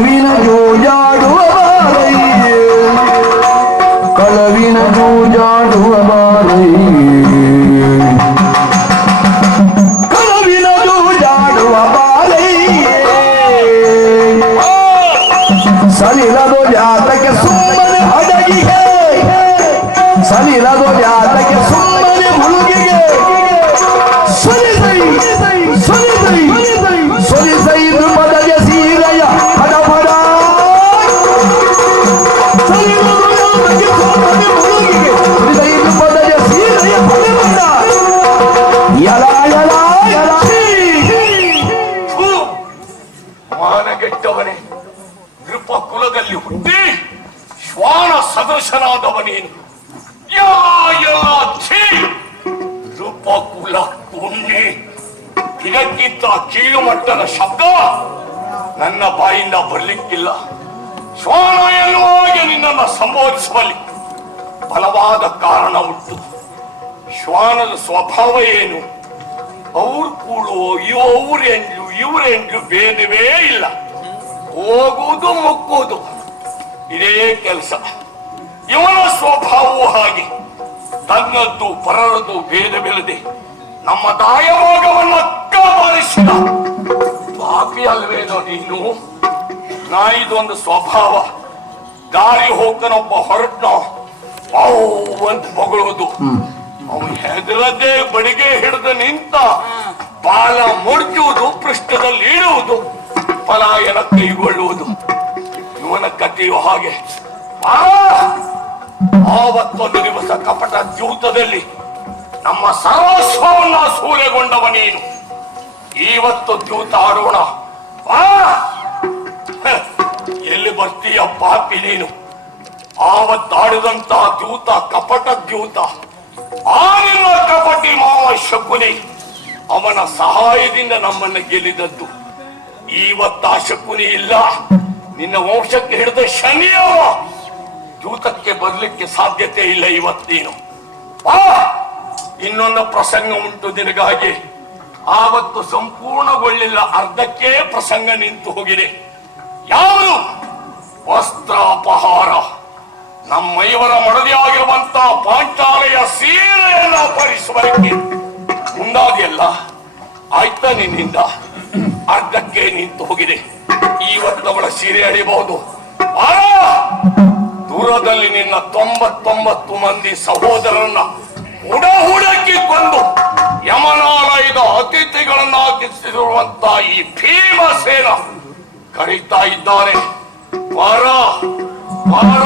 ಕಳವಿನ ಜೋಜಾಡುವ ಬಾರಯ್ಯ ಕಳವಿನ ಜೋಜಾಡುವ ಬಾರಯ್ಯ ಕಳವಿನ ಜೋಜಾಡುವ ಬಾರಯ್ಯ ಸಲಿಲದು ಜಾತಕ್ಕೆ ಸುಮ್ಮನೆ ಅಡಗಿಗೆ ಸಲಿಲದು ಜಾತಕ್ಕೆ ಸುಮ್ಮನೆ ಮುಳುಗಿಗೆ ಸೊಲಿಸೈ ಸೊಲಿಸೈ ಸೊಲಿಸೈ ದ್ರುಪದಯ ಸೀರೆಯ ಹಡಪಡ ಸಲಿಲದು ಜಾತಕ್ಕೆ ಸುಮ್ಮನೆ ಮುಳುಗಿಗೆ ಸೊಲಿಸೈ ದ್ರುಪದಯ ಸೀರೆಯ ಹಡಪಡ ಯಲ ಯಲ ಯಲ ಮಾನಗೆಟ್ಟವನೇ ನೃಪ ಕುಲದಲ್ಲಿ ಹುಟ್ಟಿ ಶ್ವಾನ ಸದೃಶನಾದವನೇನು ಎಲ್ಲ ಛೀ ನೃಪ ಕುಲ ಪುಣ್ಯ ಇದಕ್ಕಿಂತ ಕೀಳು ಮಟ್ಟದ ಶಬ್ದ ನನ್ನ ಬಾಯಿಂದ ಬರ್ಲಿಕ್ಕಿಲ್ಲ. ಶ್ವಾನ ಎನ್ನುವಾಗೆ ನಿನ್ನನ್ನು ಸಂಬೋಧಿಸುವಲ್ಲಿ ಬಲವಾದ ಕಾರಣ ಉಂಟು. ಶ್ವಾನದ ಸ್ವಭಾವ ಏನು? ಅವ್ರು ಕೂಡುವ ಅವರೆಂಡ್ಲು ಇವರೆಂಡ್ಲು ಭೇದವೇ ಇಲ್ಲ. ಹೋಗುವುದು ಮುಕ್ಕುವುದು ಇದೇ ಕೆಲಸ. ಇವನ ಸ್ವಭಾವವು ಹಾಗೆ, ತನ್ನದ್ದು ಪರರದ್ದು ಭೇದವಿಲ್ಲದೆ ನಮ್ಮ ದಾಯಭಾಗವನ್ನು ಕಾಪಾಡಿಸಿದ ಪಾಪಿ ಅಲ್ವೇನೋ ನೀನು? ನಾಯಿದೊಂದು ಸ್ವಭಾವ. ದಾರಿ ಹೋಗನೊಬ್ಬ ಹೊರಟ್ನ ಅಂತ ಮಗಳೋದು, ಅವನು ಹೆದರದೆ ಬಡಿಗೆ ಹಿಡಿದು ನಿಂತ ಬಾಲ ಮುಡ್ಚುವುದು, ಪೃಷ್ಠದಲ್ಲಿ ಇಡುವುದು, ಪಲಾಯನ ಕೈಗೊಳ್ಳುವುದು. ಇವನ ಕಥೆಯು ಹಾಗೆ. ಆವತ್ತೊಂದು ದಿವಸ ಕಪಟ ದ್ಯೂತದಲ್ಲಿ ನಮ್ಮ ಸರ್ವಸ್ವವನ್ನ ಸೂರೆಗೊಂಡವನೇನು. ಇವತ್ತು ದ್ಯೂತ ಆಡೋಣ. ಎಲ್ಲಿ ಬರ್ತೀಯ ಪಾಪಿ ನೀನು? ಆವತ್ತಾಡಿದಂತ ದ್ಯೂತ ಕಪಟ ದ್ಯೂತ. ಆ ನಿನ್ನ ಕಪಟಿ ಮಾವ ಶಕುನಿ ಅವನ ಸಹಾಯದಿಂದ ನಮ್ಮನ್ನು ಗೆಲ್ಲಿದದ್ದು. ಇವತ್ತ ಆ ಶಕುನಿ ಇಲ್ಲ. ನಿನ್ನ ವಂಶಕ್ಕೆ ಹಿಡಿದ ಶನಿಯವ ದ್ಯೂತಕ್ಕೆ ಬರ್ಲಿಕ್ಕೆ ಸಾಧ್ಯತೆ ಇಲ್ಲ ಇವತ್ತೇನು. ಇನ್ನೊಂದು ಪ್ರಸಂಗ ಉಂಟು ನಿನಗಾಗಿ. ಆವತ್ತು ಸಂಪೂರ್ಣಗೊಳ್ಳಿಲ್ಲ, ಅರ್ಧಕ್ಕೆ ಪ್ರಸಂಗ ನಿಂತು ಹೋಗಿದೆ. ಯಾವುದು? ವಸ್ತ್ರಾಪಹಾರ. ನಮ್ಮೈವರ ಮಡದಿಯಾಗಿರುವಂತ ಪಾಂಚಾಲೆಯ ಸೀರೆಯನ್ನು ಅಪಹರಿಸುವಕ್ಕೆ ಮುಂದಾಗಿಲ್ಲ. ಆಯ್ತಾ ನಿನ್ನಿಂದ? ಅರ್ಧಕ್ಕೆ ನಿಂತು ಹೋಗಿದೆ. ಇವತ್ತು ಅವಳ ಸೀರೆ ಅಡಿಬಹುದು. ದೂರದಲ್ಲಿ ನಿನ್ನ 99 ಮಂದಿ ಸಹೋದರರನ್ನ ಹುಡಕಿ ಕೊಂದು ಯಮನಾಲಯದ ಅತಿಥಿಗಳನ್ನಾಗಿಸಿರುವಂತ ಈ ಭೀಮಸೇನ ಕರೀತಾ ಇದ್ದಾರೆ. ವರ ವರ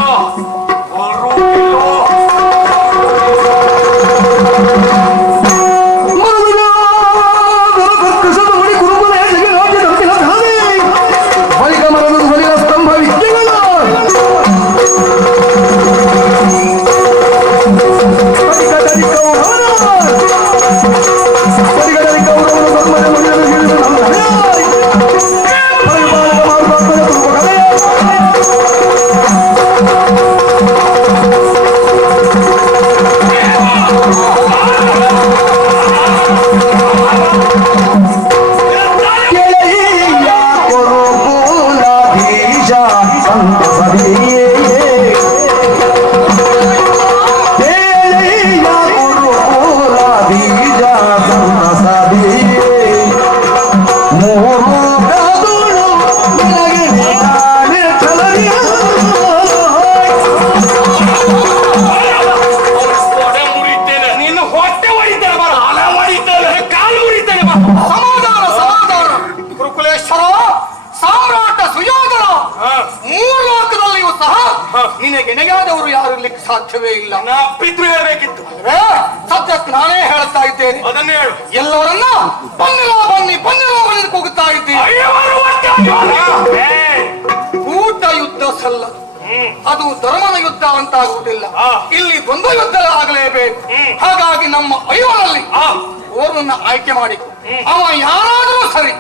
ನಿನಗೆನೆಯಾದವರು ಯಾರು ಇರ್ಲಿಕ್ಕೆ ಸಾಧ್ಯವೇ ಇಲ್ಲ. ಪಿತೃ ಹೇಳಬೇಕಿತ್ತು. ಸದ್ಯಕ್ಕೆ ನಾನೇ ಹೇಳ್ತಾ ಇದ್ದೇನೆ. ಅದನ್ನೇ ಹೇಳು. ಎಲ್ಲವರನ್ನ ಬನ್ನಿ ಕೂಗುತ್ತಾ ಇದ್ದೀನಿ. ಊಟ ಯುದ್ಧ ಸಲ್ಲ, ಅದು ಧರ್ಮದ ಯುದ್ಧ ಅಂತಾಗುವುದಿಲ್ಲ. ಇಲ್ಲಿ ದ್ವಂದ್ವ ಯುದ್ಧ ಆಗಲೇಬೇಕು. ಹಾಗಾಗಿ ನಮ್ಮ ಐವರಲ್ಲಿ ಓರ್ವನ್ನ ಆಯ್ಕೆ ಮಾಡಿ, ಅವ ಯಾರಾದರೂ ಸರಿ,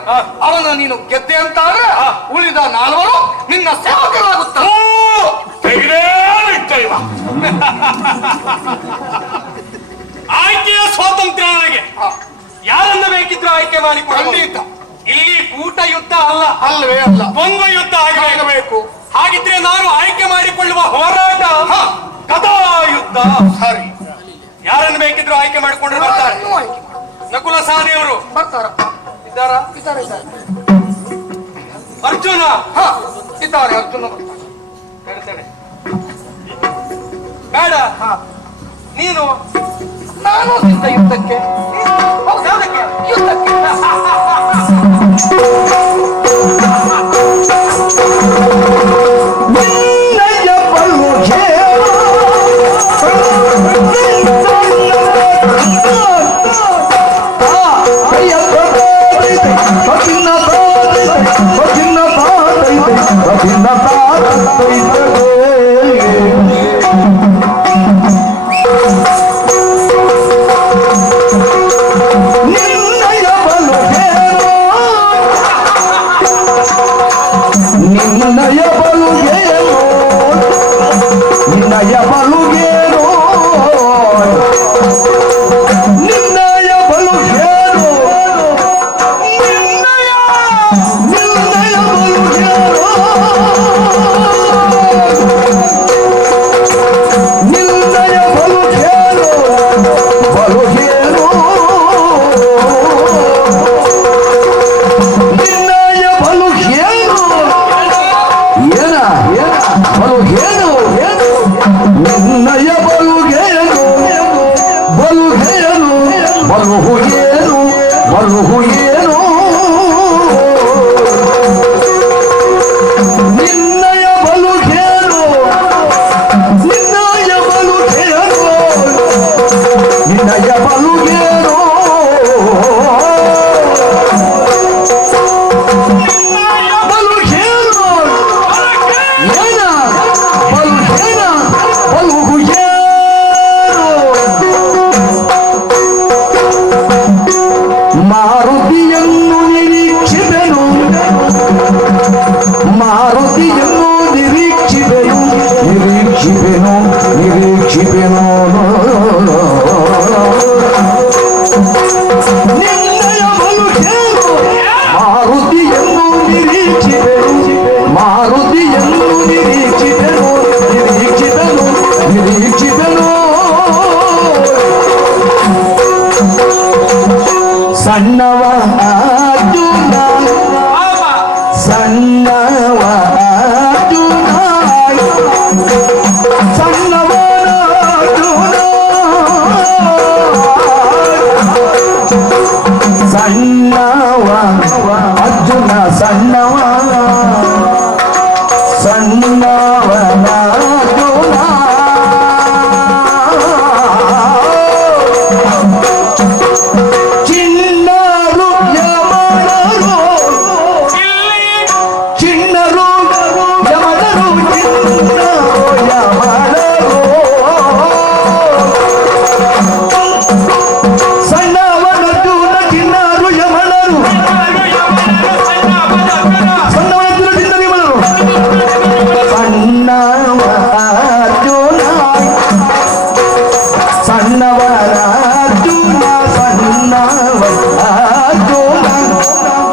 ಅವನ ನೀನು ಗೆದ್ದೆ ಅಂತಾದ್ರೆ ಉಳಿದ 4 ನಿನ್ನ ಸೇವಕರಾಗುತ್ತಾರೆ. ಆಯ್ಕೆಯ ಸ್ವಾತಂತ್ರ್ಯ ನನಗೆ. ಯಾರನ್ನ ಬೇಕಿದ್ರು ಆಯ್ಕೆ ಮಾಡಿ. ಖಂಡಿತ ಇಲ್ಲಿ ಕೂಟ ಯುದ್ಧ ಅಲ್ಲ, ಅಲ್ಲವೇ ಅಲ್ಲ, ದ್ವಂದ್ವ ಯುದ್ಧ ಆಗಬೇಕು. ಈಗ ನಾನು ಆಯ್ಕೆ ಮಾಡಿಕೊಳ್ಳುವ ಹೋರಾಟ ಗದಾ ಯುದ್ಧ. ಸರಿ, ಯಾರನ್ನು ಬೇಕಿದ್ರು ಆಯ್ಕೆ ಮಾಡಿಕೊಂಡ್ರೆ ಬರ್ತಾರೆ. ನೀವು ಆಯ್ಕೆ ಮಾಡಿ. ನಕುಲ ಸಹದೇವರು ಬರ್ತಾರ? ಇದ್ದಾರಾ? ಇದ್ದಾರೆ. ಅರ್ಜುನ ಹಾ, ಇದ್ದಾರೆ. ಅರ್ಜುನ ಬರ್ತಾರೆ. ಹೇಳ್ತೇನೆ. ಬೇಡ, ಹಾ, ನೀನು ನಾನು ಸಿದ್ಧ ಯುದ್ಧಕ್ಕೆ. ಹೌದು, ಯಾವುದಕ್ಕೆ? ಯುದ್ಧಕ್ಕೆ. ನಿನ್ನಯ ಬಲುಗೆ ಸಣ್ಣವ ಅರ್ಜುನ ಸಣ್ಣವ ಅರ್ಜುನ ಸಣ್ಣವ ಅರ್ಜುನ ಸಣ್ಣವ ಅರ್ಜುನ ಸಣ್ಣವ ಸಣ್ಣವ ಅರ್ಜುನ ಚಿನ್ನರು ಯಮನರು ಚಿನ್ನರು ಯಮನರು ಚಿನ್ನರು ಯಮನರು ಸಣ್ಣವನರ್ಜುನ ಚಿನ್ನರು ಯಮನರು ಸಣ್ಣವನರ್ಜುನ ಚಿನ್ನರು ಯಮನರು ಸಣ್ಣವ ಅರ್ಜುನ ಸಣ್ಣವರ ಅರ್ಜುನ ಸಣ್ಣವ ಅರ್ಜುನ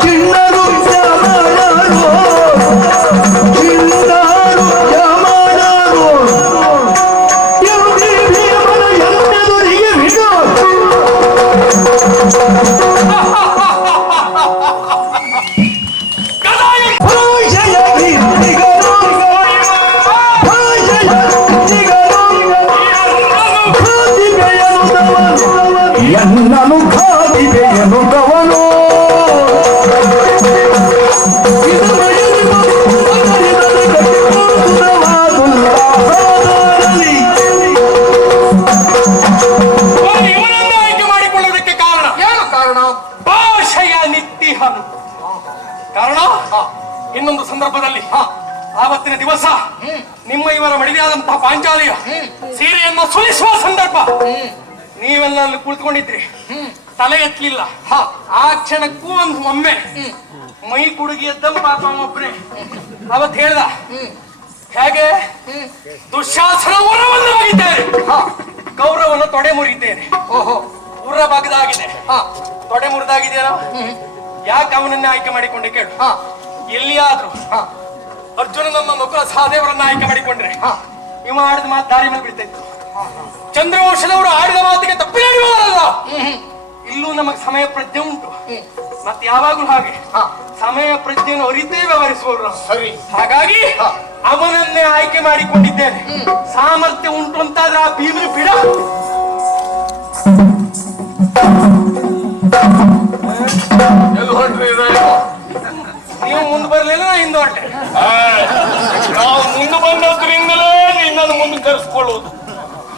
ಚಿನ್ನರು ಯಮನರು ಚಿನ್ನರು ಯಮನರು ಎಲ್ಲಿ ಭೀಮನ ಎನ್ನೆದುರಿಗೆ ಬಿಡು ಭಾಷೆಯ ಕೀರ್ತಿಗಳು ಭಾಷೆಯ ಕೀರ್ತಿಗಳು ಎನ್ನನು ಖಾದಿವೆ ಎನ್ನುತ್ತವನು ಇವನನ್ನು ಆಯ್ಕೆ ಮಾಡಿಕೊಳ್ಳುವುದಕ್ಕೆ ಕಾರಣ ಏನು ಕಾರಣ? ಭಾಷೆಯ ನಿತ್ಯಹನು. ಕಾರಣ ಇನ್ನೊಂದು ಸಂದರ್ಭದಲ್ಲಿ ಆವತ್ತಿನ ದಿವಸ ನಿಮ್ಮ ಇವರ ಮಡಿದಾದಂತಹ ಪಾಂಚಾಲಿಯ ಸೀರೆಯನ್ನು ಸುಲಿಸುವ ಸಂದರ್ಭ ನೀವೆಲ್ಲ ಅಲ್ಲಿ ಕುಳಿತುಕೊಂಡಿದ್ರಿ, ತಲೆ ಎತ್ತಲಿಲ್ಲ. ಆ ಕ್ಷಣಕ್ಕೂ ಒಂದು ಒಮ್ಮೆ ಮೈ ಕುಡುಗಿ ಎದ್ದ ಪಾಪ ಒಬ್ಬನೇ ಅವತ್ತು ಹೇಳ್ದ, ಹೇಗೆ ದುಶ್ಯಾಸನ ವರವನ್ನು ಮುಗಿದ್ದೇನೆ, ಕೌರವನ ತೊಡೆ ಮುರಿದ್ದೇನೆ. ಓಹೋ, ಉರ ಬಗದಾಗಿದೆ, ತೊಡೆ ಮುರಿದಾಗಿದೆಯಲ್ಲ, ಯಾಕೆ ಅವನನ್ನೇ ಆಯ್ಕೆ ಮಾಡಿಕೊಂಡೆ ಕೇಳು. ಎಲ್ಲಿಯಾದ್ರೂ ಅರ್ಜುನನನ್ನ ನಕುಲ ಸಹದೇವರನ್ನ ಆಯ್ಕೆ ಮಾಡಿಕೊಂಡ್ರೆ ಇವ ಆಡಿದ ಮಾತು ದಾರಿ ಮೇಲೆ ಬೀಳ್ತಾ ಇತ್ತು. ಚಂದ್ರವಂಶದವರು ಆಡಿದ ಮಾತಿಗೆ ತಪ್ಪಿ ನಡೆಯುವವರಲ್ಲ. ಇಲ್ಲೂ ನಮಗೆ ಸಮಯ ಪ್ರಜ್ಞೆ ಉಂಟು. ಮತ್ತೆ ಯಾವಾಗಲೂ ಹಾಗೆ ಸಮಯ ಪ್ರಜ್ಞೆಯನ್ನು ಅರಿತೇ ವ್ಯವಹರಿಸುವವರು ನಾವು. ಸರಿ. ಹಾಗಾಗಿ ಅವನನ್ನೇ ಆಯ್ಕೆ ಮಾಡಿಕೊಂಡಿದ್ದೇನೆ. ಸಾಮರ್ಥ್ಯ ಉಂಟು ಅಂತಾದ್ರೆ ಆ ಭೀಮನ ಬಿಡ. ಎಲ್ಲಿ ಹೊರಟ್ರಿ? ನೀವು ಮುಂದೆ ಬರ್ಲಿಲ್ಲ, ನಾ ಹಿಂದೆ ಹೊರಟೆ. ನಾವು ಮುಂದೆ ಬಂದದ್ರಿಂದಲೇ ನಿನ್ನನ್ನು ಮುಂದೆ ಕರೆಸ್ಕೊಳ್ಳುವುದು.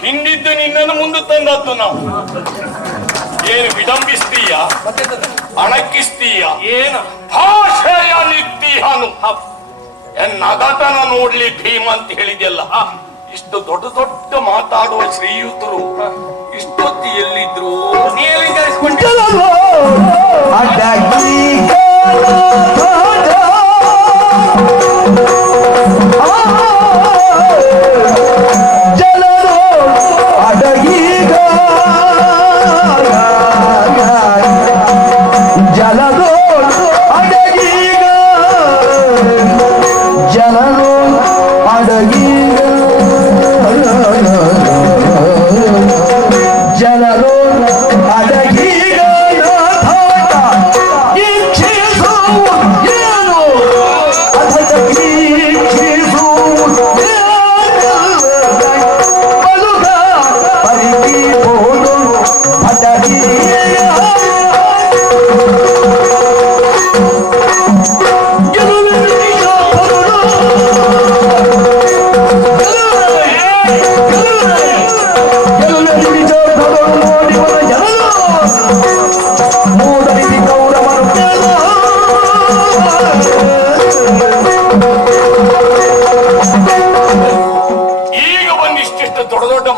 ಹಿಂದಿದ್ದು ನಿನ್ನನ್ನು ಮುಂದೆ ತಂದದ್ದು ನಾವು. ಏನು ವಿಡಂಬಿಸ್ತೀಯ, ಅಣಕಿಸ್ತೀಯ, ಏನು ಭಾಷೆಯ ನಿತ್ತೀಯನು ನಗತನ ನೋಡ್ಲಿ ಭೀಮ ಅಂತ ಹೇಳಿದೆಲ್ಲ. ಇಷ್ಟು ದೊಡ್ಡ ದೊಡ್ಡ ಮಾತಾಡುವ ಶ್ರೀಯುತರು ಇಷ್ಟೊತ್ತಿ ಎಲ್ಲಿದ್ರು? ನೀ ಎಲ್ಲಿ ಕರೆಸ್ಕೊಂಡಿ?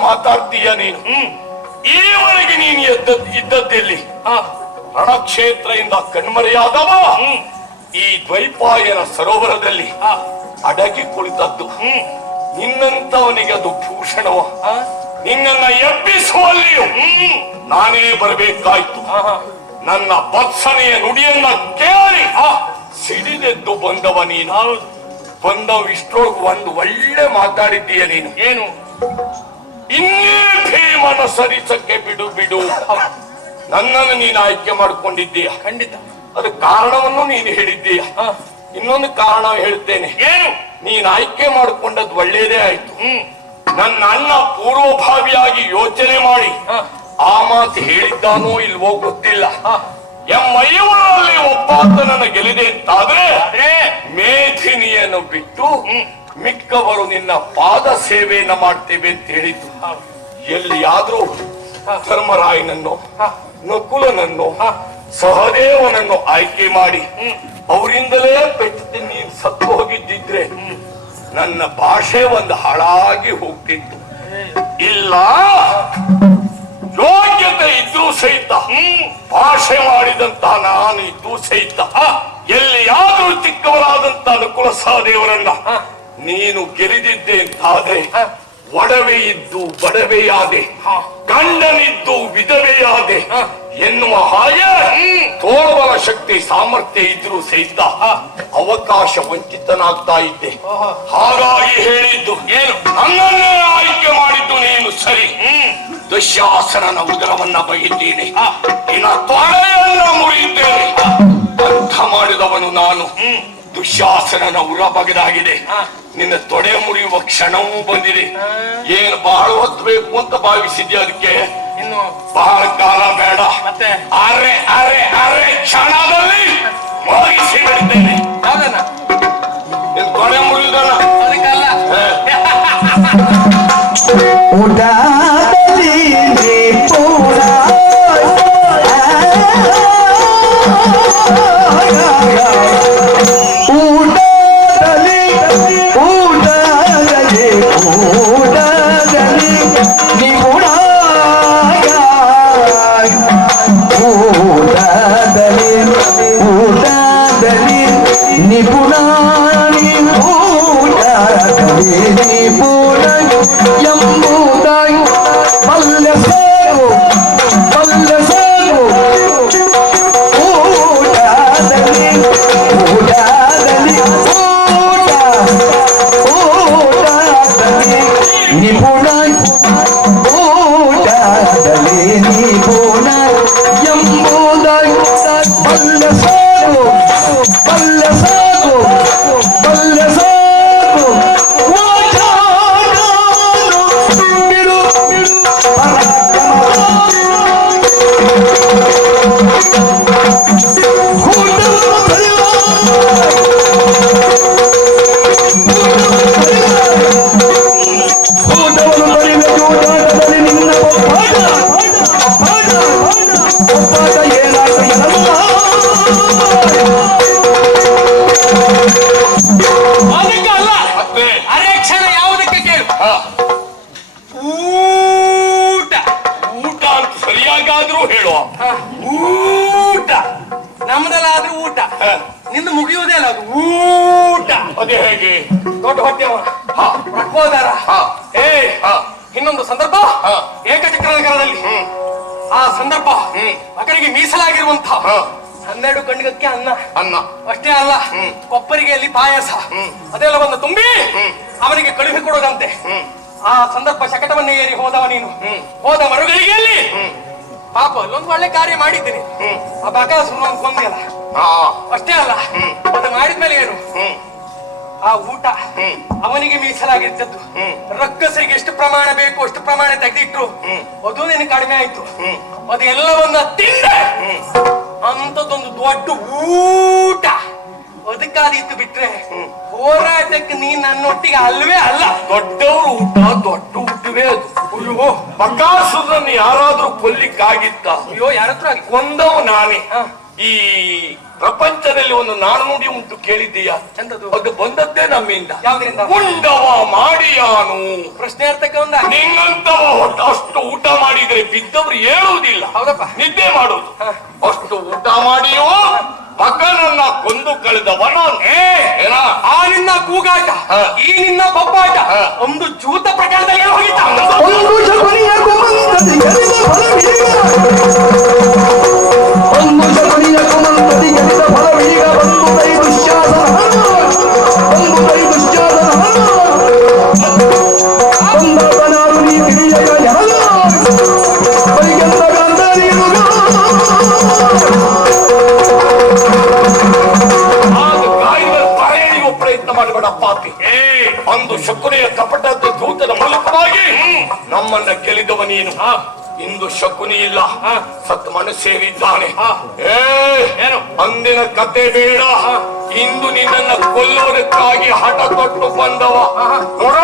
ಮಾತಾಡ್ತೀಯ ನೀನು. ಈವರೆಗೆ ನೀನು ಇದ್ದದ್ದೆಲ್ಲಿ? ರಣಕ್ಷೇತ್ರದಿಂದ ಕಣ್ಮರೆಯಾದವ ಈ ದ್ವೈಪಾಯನ ಸರೋವರದಲ್ಲಿ ಅಡಗಿ ಕುಳಿತದ್ದು. ನಿನ್ನಂತವನಿಗೆ ಅದು ಭೂಷಣವ. ನಿನ್ನನ್ನ ಎಬ್ಬಿಸುವಲ್ಲಿಯೂ ನಾನೇ ಬರಬೇಕಾಯ್ತು. ನನ್ನ ಭತ್ಸನೆಯ ನುಡಿಯನ್ನ ಕೇಳಿ ಸಿಡಿದೆದ್ದು ಬಂದವ ನೀನು. ಬಂದವ ಇಷ್ಟೊಳಗೆ ಒಂದು ಒಳ್ಳೆ ಮಾತಾಡಿದ್ದೀಯ ನೀನು. ಏನು? ಇನ್ನೇ ಭೀಮನ ಸರಿಸಕ್ಕೆ ಬಿಡು ಬಿಡು. ನನ್ನನ್ನು ನೀನು ಆಯ್ಕೆ ಮಾಡಿಕೊಂಡಿದ್ದೀಯ. ಖಂಡಿತ. ಅದು ಕಾರಣವನ್ನು ನೀನು ಹೇಳಿದ್ದೀಯ. ಇನ್ನೊಂದು ಕಾರಣ ಹೇಳ್ತೇನೆ. ಏನು? ನೀನು ಆಯ್ಕೆ ಮಾಡಿಕೊಂಡದ್ದು ಒಳ್ಳೇದೇ ಆಯ್ತು. ನನ್ನ ಅಣ್ಣ ಪೂರ್ವಭಾವಿಯಾಗಿ ಯೋಚನೆ ಮಾಡಿ ಆ ಮಾತು ಹೇಳಿದ್ದಾನೋ ಇಲ್ವೋ ಗೊತ್ತಿಲ್ಲ. ಎಮ್ಮೈವರಲ್ಲಿ ಒಬ್ಬಾತನನ್ನು ಗೆಲ್ಲಿದೆ ಅಂತಾದ್ರೆ ಮೇಧಿನಿಯನ್ನು ಬಿಟ್ಟು ಮಿಕ್ಕವರು ನಿನ್ನ ಪಾದ ಸೇವೆಯನ್ನ ಮಾಡ್ತೇವೆ ಅಂತ ಹೇಳಿದ್ದು. ಎಲ್ಲಿಯಾದ್ರೂ ಧರ್ಮರಾಯನನ್ನು, ನಕುಲನನ್ನು, ಸಹದೇವನನ್ನು ಆಯ್ಕೆ ಮಾಡಿ ಅವರಿಂದಲೇ ಪೆಟ್ಟು ನೀನು ಸತ್ತು ಹೋಗಿದ್ದಿದ್ರೆ ನನ್ನ ಭಾಷೆ ಒಂದು ಹಾಳಾಗಿ ಹೋಗ್ತಿತ್ತು. ಇಲ್ಲ, ಯೋಗ್ಯತೆ ಇದ್ರೂ ಸಹಿತ ಭಾಷೆ ಮಾಡಿದಂತ ನಾನು ಇದ್ದು ಸಹಿತ ಎಲ್ಲಿಯಾದ್ರೂ ಚಿಕ್ಕವರಾದಂತ ನಕುಲ ಸಹದೇವರನ್ನ ನೀನು ಗೆಲ್ಲಿದ್ದೆ ಅಂತಾದ್ರೆ ಒಡವೆ ಇದ್ದು ಬಡವೆಯಾದೆ, ಗಂಡನಿದ್ದು ವಿಧವೆಯಾದೆ ಎನ್ನುವ ಹಾಗೆ ತೋಳುವ ಶಕ್ತಿ ಸಾಮರ್ಥ್ಯ ಇದ್ರೂ ಸಹಿತ ಅವಕಾಶ ವಂಚಿತನಾಗ್ತಾ ಇದ್ದೆ. ಹಾಗಾಗಿ ಹೇಳಿದ್ದು ಏನು, ನನ್ನನ್ನೇ ಆಯ್ಕೆ ಮಾಡಿದ್ದು ನೀನು ಸರಿ. ದುಶ್ಯಾಸನನ ಉದರವನ್ನ ಬೈದಿದ್ದೇನೆ, ನಿನ್ನ ತೊಡೆಯನ್ನ ಮುರಿದ್ದೇನೆ. ಅಂಥ ಮಾಡಿದವನು ನಾನು. ದುಶ್ಯಾಸನನ ಉರ ಬಗೆದಾಗಿದೆ. ನಿನ್ನ ತೊಡೆ ಮುರಿಯುವ ಕ್ಷಣವೂ ಬಂದಿದೆ. ಏನು ಬಹಳ ಹೊತ್ತು ಬೇಕು ಅಂತ ಭಾವಿಸಿದ್ದೆ. ಅದಕ್ಕೆ ಇನ್ನು ಬಹಳ ಕಾಲ ಬೇಡ. ಮತ್ತೆ ಅರೆ ಅರೆ ಅರೆ ಕ್ಷಣದಲ್ಲಿ ಮುಗಿಸಿ ಬಿಡ್ತೇನೆ. ಅದನ್ನ ನಿನ್ ತೊಡೆ ಮುರಿಯುದಲ್ಲ ಅದಕ್ಕಲ್ಲ. ಎಂಬುದಾಗಿ ದೊಡ್ಡ ಹೊಟ್ಟೆವ ಪ್ರಕೋದರ ಏ ಇನ್ನೊಂದು ಸಂದರ್ಭ ಏಕಚಕ್ರ ನಗರದಲ್ಲಿ ಆ ಸಂದರ್ಭ ಮಗನಿಗೆ ಮೀಸಲಾಗಿರುವಂತ 12 ಗಂಡಿಗಕ್ಕೆ ಅನ್ನ ಅಷ್ಟೇ ಅಲ್ಲ ಕೊಪ್ಪರಿಗೆಯಲ್ಲಿ ಪಾಯಸ ಅದೆಲ್ಲ ಬಂದು ತುಂಬಿ ಅವನಿಗೆ ಕಳುಹಿ ಕೊಡೋದಂತೆ. ಆ ಸಂದರ್ಭ ಶಕಟವನ್ನೇ ಏರಿ ಹೋದವ ನೀನು. ಹೋದ ಮರುಗಳಿಗೆಯಲ್ಲಿ ಪಾಪ ಅಲ್ಲೊಂದು ಒಳ್ಳೆ ಕಾರ್ಯ ಮಾಡಿದ್ದೀನಿ. ಆ ಬಕಾಸುರನ ಕೊಂದಿಯಲ್ಲ ಅಷ್ಟೇ ಅಲ್ಲ, ಅದು ಮಾಡಿದ್ಮೇಲೆ ಏನು ಆ ಊಟ ಅವನಿಗೆ ಮೀಸಲಾಗಿರ್ತದ್ದು. ರಕ್ಕಸರಿಗೆ ಎಷ್ಟು ಪ್ರಮಾಣ ಬೇಕು ಅಷ್ಟು ಪ್ರಮಾಣ ತೆಗೆದಿಟ್ರು, ಅದು ನಿನಗೆ ಕಡಿಮೆ ಆಯ್ತು. ಅದೆಲ್ಲವನ್ನ ತಿಂದೆ ಅಂತದೊಂದು ದೊಡ್ಡ ಊಟ ಅದಕ್ಕಾದಿತ್ತು. ಬಿಟ್ರೆ ಹೋರಾಟಕ್ಕೆ ನೀನ್ ನನ್ನೊಟ್ಟಿಗೆ ಅಲ್ವೇ ಅಲ್ಲ. ದೊಡ್ಡವರು ಊಟ ದೊಡ್ಡ ಊಟವೇ ಅದು. ಅಯ್ಯೋ, ಬಕಾಸುರನನ್ನು ಯಾರಾದ್ರೂ ಕೊಲ್ಲಿಕ್ಕಾಗಿತ್ತ? ಅಯ್ಯೋ, ಯಾರತ್ರ ಕೊಂದವು ನಾನೇ. ಈ ಪ್ರಪಂಚದಲ್ಲಿ ಒಂದು ನಾಣ್ಣುಡಿ ಉಂಟು, ಕೇಳಿದ್ದೀಯಾ? ಎಂತದು? ಅದು ಬಂದದ್ದೇ ನಮ್ಮಿಂದ. ಯಾವ್ದ್ರಿಂದ? ಉಂಡವ ಮಾಡಿಯಾನು. ಪ್ರಶ್ನೆ ಅರ್ಥಕ್ಕೆ ಒಂದ ನಿನ್ನಂತವ ಅಷ್ಟು ಊಟ ಮಾಡಿದ್ರೆ ಬಿದ್ದವರು ಹೇಳುವುದಿಲ್ಲ. ಹೌದಪ್ಪ, ನಿದ್ದೆ ಮಾಡುದು. ಅಷ್ಟು ಊಟ ಮಾಡಿಯೋ ಮಗನನ್ನ ಕೊಂದು ಕಳೆದವನ ಆ ನಿನ್ನ ಕೂಗಾಟ, ಈ ನಿನ್ನ ಬೊಬ್ಬಾಟ ಒಂದು ಜೂತ ಪ್ರಕಾರದಲ್ಲಿ ಹೋಗಿದ್ದ. ಒಂದು ಶಕುನಿಯ ಕುಮಂತದಿ ಗೆಲಿದ ಫಲವೀಗ ಬಂದು ದೈ ದುಶ್ಯಾಸನ ಕೊಂದವನಾರು ನೀ ತಿಳಿಯಗ ಜನ ಬೈಗೆಂದ ಗಂಧ ನೀನುಗ ಪ್ರಯತ್ನ ಮಾಡಬೇಡ ಪಾಪಿ. ಒಂದು ಶಕುನಿಯ ಕಪಟದ ದೂತದ ಮೂಲಕವಾಗಿ ನಮ್ಮನ್ನ ಗೆಲ್ಲಿದವ ನೀನು. ಇಂದು ಶಕುನಿ ಇಲ್ಲ, ಸತ್ ಮನಸ್ಸೇರಿದ್ದಾನೆ. ಏನು ಅಂದಿನ ಕತೆ ಬೇಡ, ಇಂದು ನಿನ್ನನ್ನು ಕೊಲ್ಲೋದಕ್ಕಾಗಿ ಹಠ ತೊಟ್ಟು ಬಂದವ ನೋಡ.